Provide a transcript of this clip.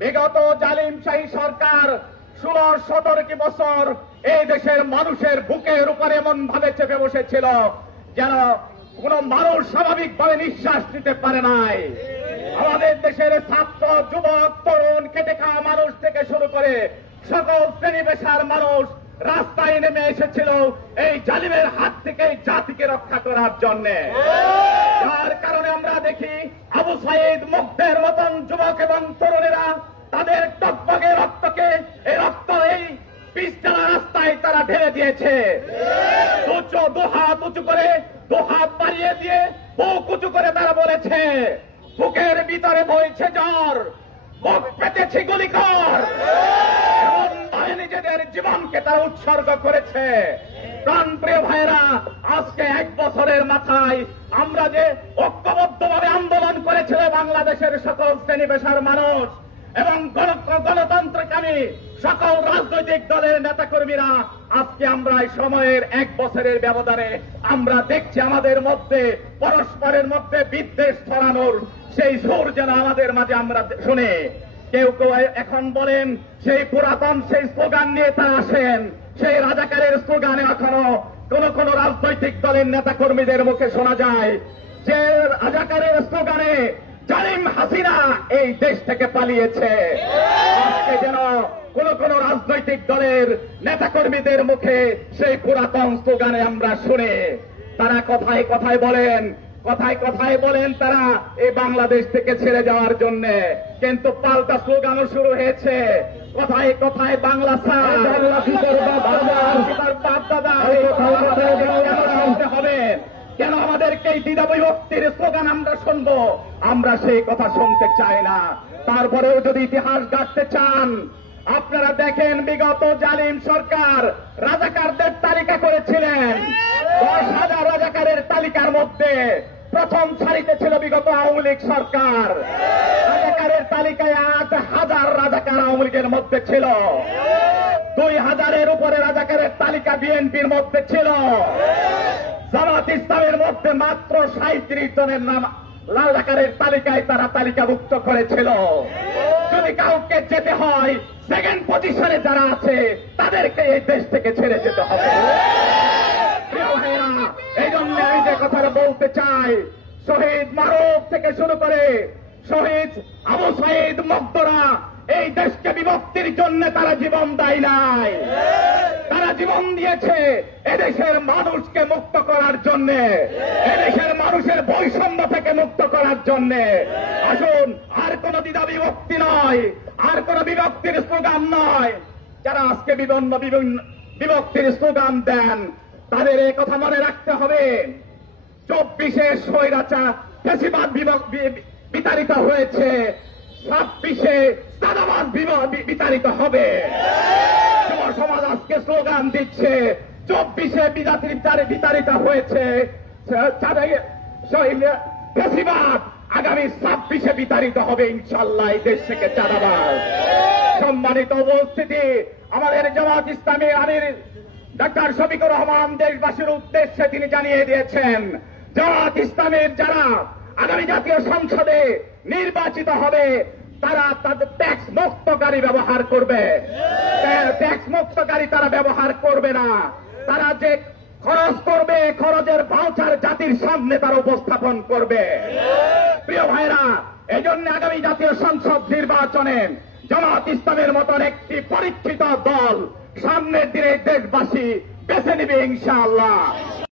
বিগত জালিমশাহী সরকার 16-17 বছর এই দেশের মানুষের বুকের উপরে এমন ভাবে চেপে বসেছিল যেন কোন মানুষ স্বাভাবিকভাবে নিঃশ্বাস নিতে পারে নাই। আমাদের দেশের ছাত্র, যুবক, তরুণ, খেটে খাওয়া মানুষ থেকে শুরু করে সকল শ্রেণী পেশার মানুষ রাস্তায় নেমে এসেছিল এই জালিমের হাত থেকে জাতিকে রক্ষা করার জন্য। যার কারণে আমরা দেখি আবু সাইদ, মুগ্ধের মতন যুবক এবং তরুণেরা তাদের টকবগে রক্তকে এই পিচঢালা রাস্তায় তারা ঢেলে দিয়েছে। দুহাত উঁচু করে, দুহাত বাড়িয়ে দিয়ে বুক উঁচু করে তারা বলেছে, বুকের ভিতরে বইছে জ্বর, বুক পেতেছি গুলি কর। নিজেদের জীবনকে তারা উৎসর্গ করেছে। প্রাণপ্রিয় ভাইরা, আজকে 1 বছরের মাথায় আমরা যে ঐক্যবদ্ধভাবে আন্দোলন করেছিল বাংলাদেশের সকল শ্রেণী পেশার মানুষ এবং গণতন্ত্রকামী সকল রাজনৈতিক দলের নেতাকর্মীরা, আজকে আমরা এই সময়ের 1 বছরের ব্যবধানে আমরা দেখছি আমাদের মধ্যে পরস্পরের মধ্যে বিদ্বেষ ছড়ানোর সেই সুর যেন আমাদের মাঝে আমরা শুনি। কেউ কেউ এখন বলেন সেই পুরাতন সেই স্লোগান নিয়ে তা আসেন, সেই রাজাকারের স্লোগানে এখনো কোন রাজনৈতিক দলের নেতা কর্মীদের মুখে শোনা যায় যে রাজাকারের স্লোগানে জালিম হাসিনা এই দেশ থেকে পালিয়েছে। আজকে যেন কোন রাজনৈতিক দলের নেতা কর্মীদের মুখে সেই পুরাতন স্লোগানে আমরা শুনি। তারা কথায় কথায় বলেন তারা এই বাংলাদেশ থেকে ছেড়ে যাওয়ার জন্য, কিন্তু পাল্টা স্লোগানও শুরু হয়েছে। কথায় কথায় বাংলা হবে কেন আমাদেরকে এই দ্বিধা বিভক্তির স্লোগান আমরা শুনবো? আমরা সেই কথা শুনতে চাই না। তারপরেও যদি ইতিহাস গাঁথতে চান, আপনারা দেখেন বিগত জালিম সরকার রাজাকারদের তালিকা করেছিলেন। 10,000 রাজাকারের তালিকার মধ্যে প্রথম সারিতে ছিল বিগত আওয়ামী লীগ সরকার। রাজাকারের তালিকায় 8,000 রাজাকার আওয়ামী লীগের মধ্যে ছিল। 2,000-এর উপরে রাজাকারের তালিকা বিএনপির মধ্যে ছিল। জামাত ইসলামের মধ্যে মাত্র 37 জনের নাম রাজাকারের তালিকায় তারা তালিকাভুক্ত করেছিল। যদি কাউকে যেতে হয়, সেকেন্ড পজিশনে যারা আছে তাদেরকে এই দেশ থেকে ছেড়ে যেতে হবে। এই জন্য আমি যে কথাটা বলতে চাই, শহীদ মারুফ থেকে শুরু করে শহীদ আবু সাইদ, মুগ্ধরা এই দেশকে বিভক্তির জন্য তারা জীবন দেয় নাই। তারা জীবন দিয়েছে এদেশের মানুষকে মুক্ত করার জন্য, এদেশের মানুষের বৈষম্য থেকে মুক্ত করার জন্য। আসুন, আর কোন দ্বিধা বিভক্তি নয়, আর কোন বিভক্তির স্লোগান নয়। যারা আজকে বিভিন্ন বিভক্তির স্লোগান দেন, তাদের এই কথা মনে রাখতে হবে, 24-এ স্বৈরাচার ফ্যাসিবাদ বিতাড়িত হয়েছে, 26-এ সাদাবাদ বিতাড়িত হবে। যুব সমাজ আজকে স্লোগান দিচ্ছে, 24-এ বিতাড়িত হয়েছে ফ্যাসিবাদ, আগামী 26-এ বিতাড়িত হবে ইনশাআল্লাহ এই দেশ থেকে চাঁদাবাদ। সম্মানিত উপস্থিতি, আমাদের জামাত ইসলামীর আমির ডাক্তার শফিকুর রহমান দেশবাসীর উদ্দেশ্যে তিনি জানিয়ে দিয়েছেন, জামাত ইসলামের যারা আগামী জাতীয় সংসদে নির্বাচিত হবে তারা তাদের ট্যাক্স মুক্তকারী ব্যবহার করবে। ট্যাক্স মুক্তকারী তারা ব্যবহার করবে না। তারা যে খরচ করবে, খরচের ভাউচার জাতির সামনে তারা উপস্থাপন করবে। প্রিয় ভাইরা, এই জন্য আগামী জাতীয় সংসদ নির্বাচনে জামাত ইসলামের মতন একটি পরীক্ষিত দল সামনের দিনে দেশবাসী বেছে নেবে ইনশাআল্লাহ।